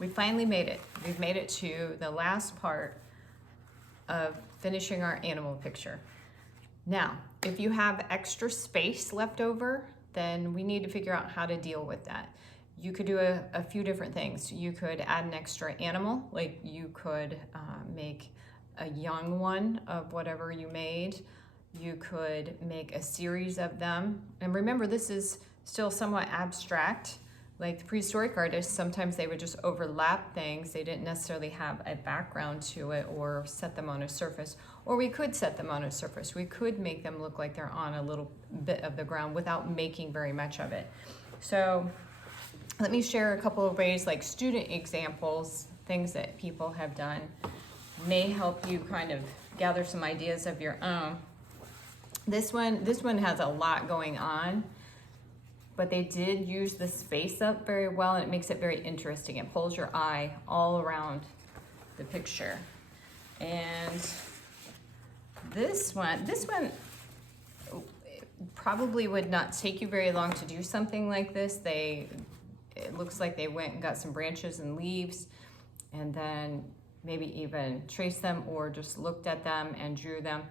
We finally made it. We've made it to the last part of finishing our animal picture. Now, if you have extra space left over, then we need to figure out how to deal with that. You could do a few different things. You could add an extra animal, like you could make a young one of whatever you made. You could make a series of them. And remember, this is still somewhat abstract. Like the prehistoric artists, sometimes they would just overlap things. They didn't necessarily have a background to it or set them on a surface. Or we could set them on a surface. We could make them look like they're on a little bit of the ground without making very much of it. So let me share a couple of ways, like student examples, things that people have done, may help you kind of gather some ideas of your own. This one has a lot going on, but they did use the space up very well, and it makes it very interesting. It pulls your eye all around the picture. And this one probably would not take you very long to do something like this. It looks like they went and got some branches and leaves and then maybe even traced them or just looked at them and drew them.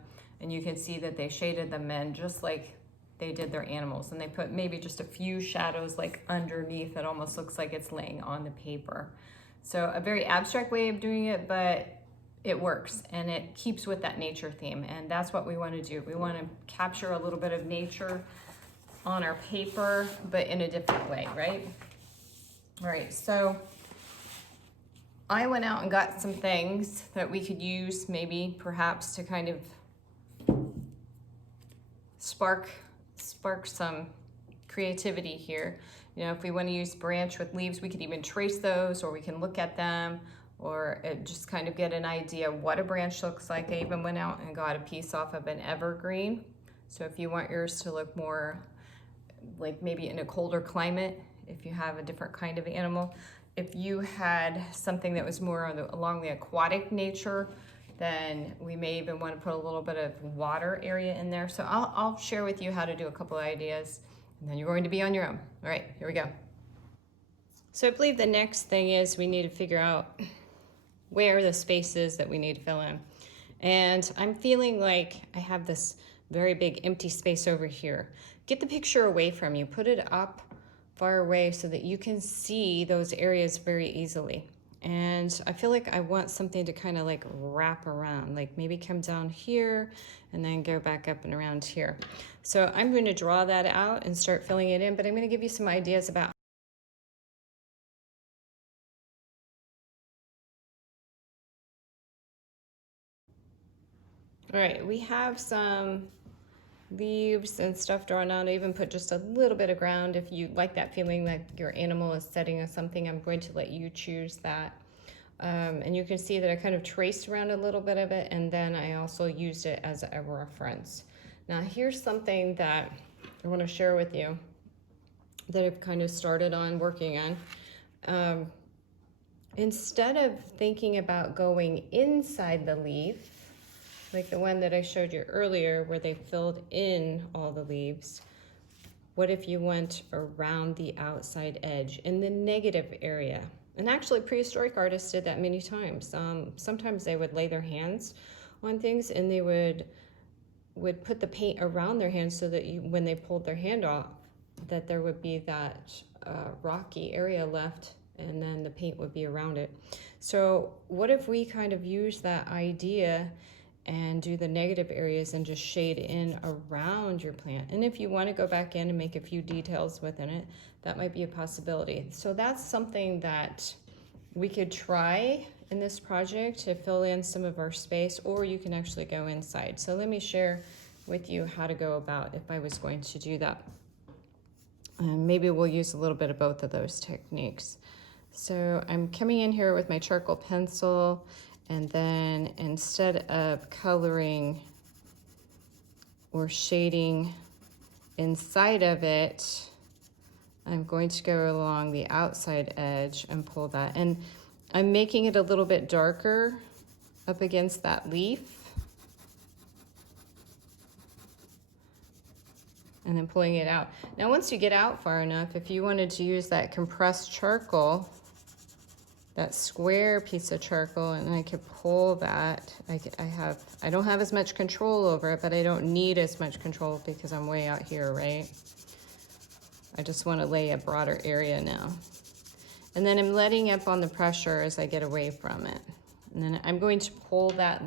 And you can see that they shaded them in just like they did their animals, and they put maybe just a few shadows like underneath. It almost looks like it's laying on the paper. So a very abstract way of doing it, but it works and it keeps with that nature theme, and that's what we want to do. We want to capture a little bit of nature on our paper, but in a different way, right? All right, so I went out and got some things that we could use maybe perhaps to kind of spark some creativity here. You know, if we want to use branch with leaves, we could even trace those, or we can look at them, or just kind of get an idea of what a branch looks like. I even went out and got a piece off of an evergreen. So if you want yours to look more like maybe in a colder climate, if you have a different kind of animal. If you had something that was more along the aquatic nature, then we may even want to put a little bit of water area in there. So I'll share with you how to do a couple of ideas, and then you're going to be on your own. All right, here we go. So I believe the next thing is we need to figure out where the space is that we need to fill in. And I'm feeling like I have this very big empty space over here. Get the picture away from you, put it up far away so that you can see those areas very easily. And I feel like I want something to kind of like wrap around, like maybe come down here and then go back up and around here. So I'm going to draw that out and start filling it in, but I'm going to give you some ideas about. All right, we have some leaves and stuff drawn out. I even put just a little bit of ground. If you like that feeling like your animal is setting on something, I'm going to let you choose that. And you can see that I kind of traced around a little bit of it, and then I also used it as a reference. Now here's something that I want to share with you that I've kind of started on working on. Instead of thinking about going inside the leaf, like the one that I showed you earlier where they filled in all the leaves, what if you went around the outside edge in the negative area? And actually prehistoric artists did that many times. Sometimes they would lay their hands on things and they would put the paint around their hands so that when they pulled their hand off, that there would be that rocky area left, and then the paint would be around it. So what if we kind of use that idea and do the negative areas and just shade in around your plant? And if you want to go back in and make a few details within it, that might be a possibility. So that's something that we could try in this project to fill in some of our space, or you can actually go inside. So let me share with you how to go about if I was going to do that. And maybe we'll use a little bit of both of those techniques. So I'm coming in here with my charcoal pencil, and then instead of coloring or shading inside of it, I'm going to go along the outside edge and pull that. And I'm making it a little bit darker up against that leaf. And then pulling it out. Now once you get out far enough, if you wanted to use that compressed charcoal that square piece of charcoal, and I could pull that. I don't have as much control over it, but I don't need as much control because I'm way out here, right? I just want to lay a broader area now. And then I'm letting up on the pressure as I get away from it. And then I'm going to pull that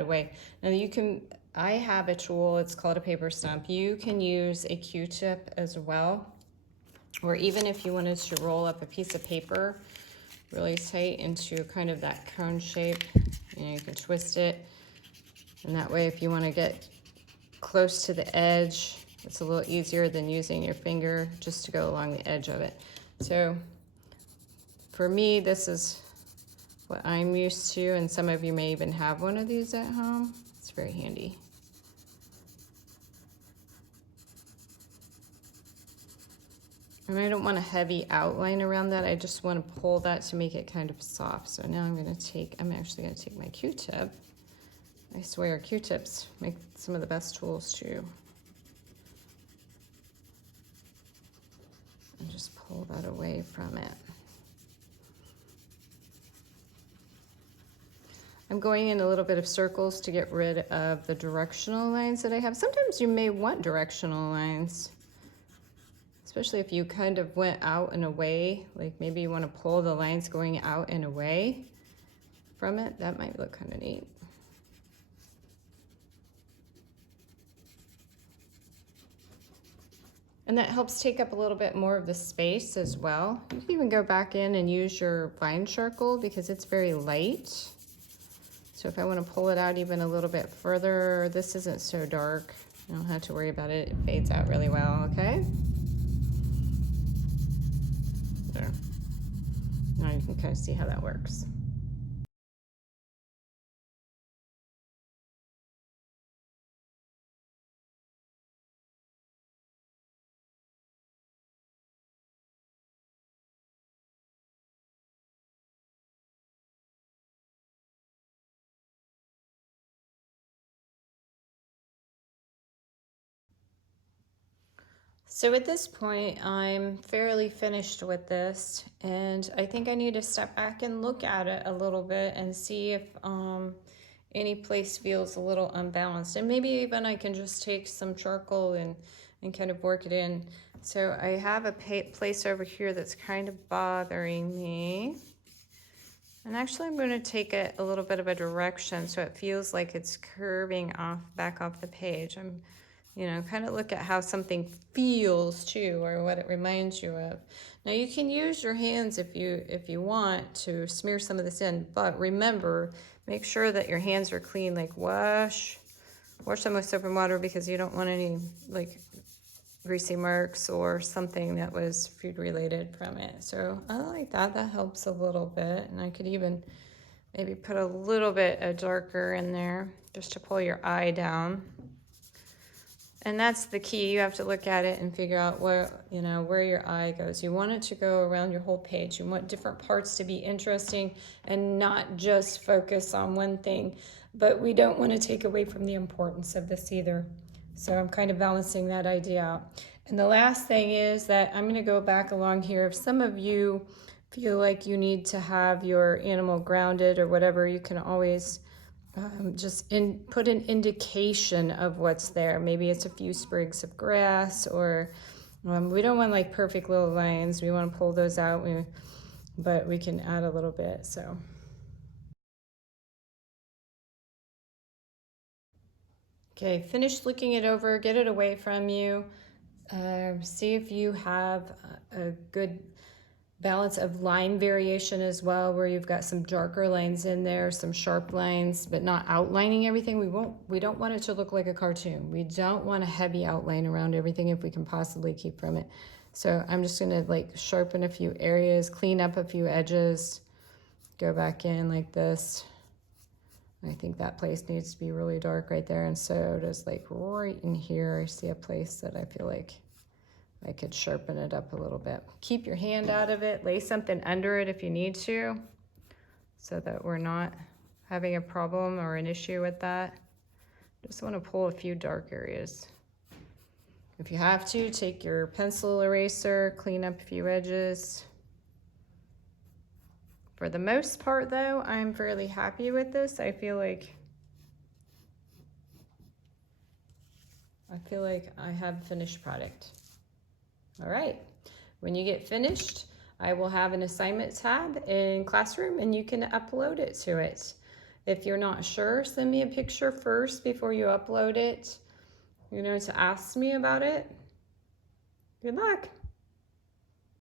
away. Now you can, I have a tool, it's called a paper stump. You can use a Q-tip as well, or even if you wanted to roll up a piece of paper really tight into kind of that cone shape, you can twist it. And that way, if you want to get close to the edge, it's a little easier than using your finger just to go along the edge of it. So for me, this is what I'm used to, and some of you may even have one of these at home. It's very handy. And I don't want a heavy outline around that. I just want to pull that to make it kind of soft. So now I'm actually going to take my Q-tip. I swear Q-tips make some of the best tools too. And just pull that away from it. I'm going in a little bit of circles to get rid of the directional lines that I have. Sometimes you may want directional lines, especially if you kind of went out and away, like maybe you want to pull the lines going out and away from it. That might look kind of neat. And that helps take up a little bit more of the space as well. You can even go back in and use your fine charcoal because it's very light. So if I want to pull it out even a little bit further, this isn't so dark. You don't have to worry about it. It fades out really well, okay? There. Now you can kind of see how that works. So at this point, I'm fairly finished with this, and I think I need to step back and look at it a little bit and see if any place feels a little unbalanced. And maybe even I can just take some charcoal and kind of work it in. So I have a place over here that's kind of bothering me. And actually I'm going to take it a little bit of a direction so it feels like it's curving back off the page. I'm kind of look at how something feels too, or what it reminds you of. Now you can use your hands if you want to smear some of this in, but remember, make sure that your hands are clean. Like wash them with soap and water because you don't want any like greasy marks or something that was food related from it. So I like that. That helps a little bit, and I could even maybe put a little bit of darker in there just to pull your eye down. And that's the key. You have to look at it and figure out where your eye goes. You want it to go around your whole page. You want different parts to be interesting and not just focus on one thing. But we don't want to take away from the importance of this either. So I'm kind of balancing that idea out. And the last thing is that I'm going to go back along here. If some of you feel like you need to have your animal grounded or whatever, you can always put an indication of what's there. Maybe it's a few sprigs of grass, or we don't want like perfect little lines. We want to pull those out, but we can add a little bit. So okay, finish looking it over, get it away from you. See if you have a good balance of line variation as well, where you've got some darker lines in there, some sharp lines, but not outlining everything. We don't want it to look like a cartoon. We don't want a heavy outline around everything if we can possibly keep from it. So I'm just gonna like sharpen a few areas, clean up a few edges, go back in like this. I think that place needs to be really dark right there, and so does like right in here. I see a place that I feel like I could sharpen it up a little bit. Keep your hand out of it. Lay something under it if you need to, so that we're not having a problem or an issue with that. Just want to pull a few dark areas. If you have to, take your pencil eraser, clean up a few edges. For the most part though, I'm fairly happy with this. I feel like I have finished product. All right, when you get finished, I will have an assignment tab in Classroom and you can upload it to it. If you're not sure, send me a picture first before you upload it, to ask me about it. Good luck.